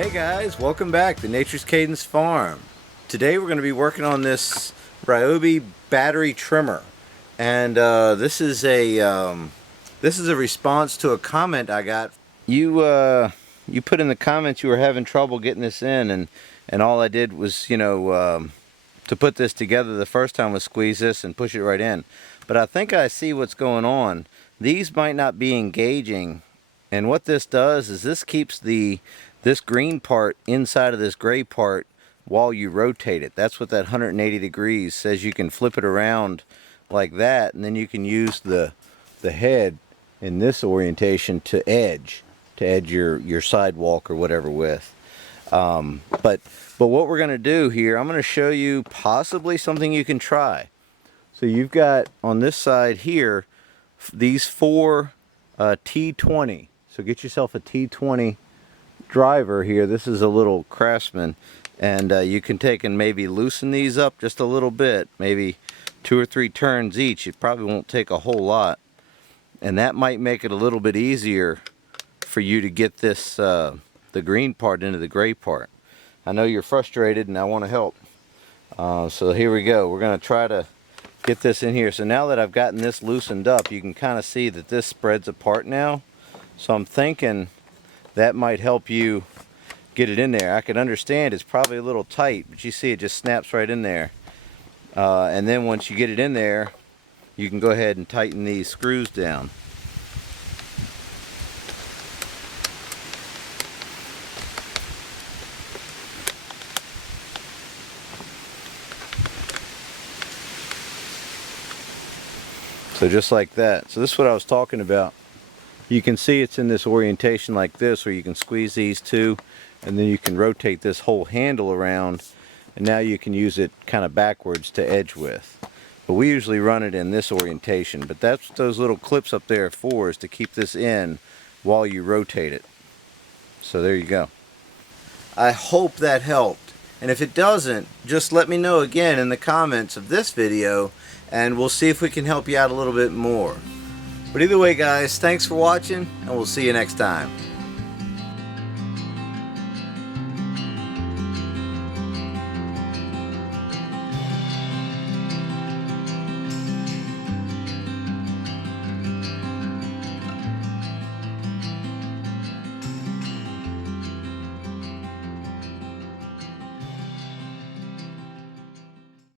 Hey guys, welcome back to Nature's Cadence Farm. Today we're going to be working on this Ryobi battery trimmer, and this is a response to a comment I got. You put in the comments you were having trouble getting this in, and all I did was, to put this together the first time was squeeze this and push it right in. But I think I see what's going on. These might not be engaging, and what this does is this keeps this green part inside of this gray part while you rotate it. That's what that 180 degrees says. You can flip it around like that, and then you can use the head in this orientation to edge your sidewalk or whatever with. But what we're going to do here, I'm going to show you possibly something you can try. So you've got on this side here these four T20. So get yourself a T20 driver here. This is a little Craftsman, and you can take and maybe loosen these up just a little bit, maybe 2 or 3 turns each. It probably won't take a whole lot, and that might make it a little bit easier for you to get this the green part into the gray part. I know you're frustrated and I want to help, so here we go. We're going to try to get this in here. So now that I've gotten this loosened up, you can kind of see that this spreads apart now, so I'm thinking that might help you get it in there. I can understand it's probably a little tight, but you see it just snaps right in there. And then once you get it in there, you can go ahead and tighten these screws down. So just like that. So this is what I was talking about. You can see it's in this orientation like this, where you can squeeze these two, and then you can rotate this whole handle around, and now you can use it kind of backwards to edge with. But we usually run it in this orientation, but that's what those little clips up there are for, is to keep this in while you rotate it. So there you go. I hope that helped, and if it doesn't, just let me know again in the comments of this video, and we'll see if we can help you out a little bit more. But either way guys, thanks for watching, and we'll see you next time.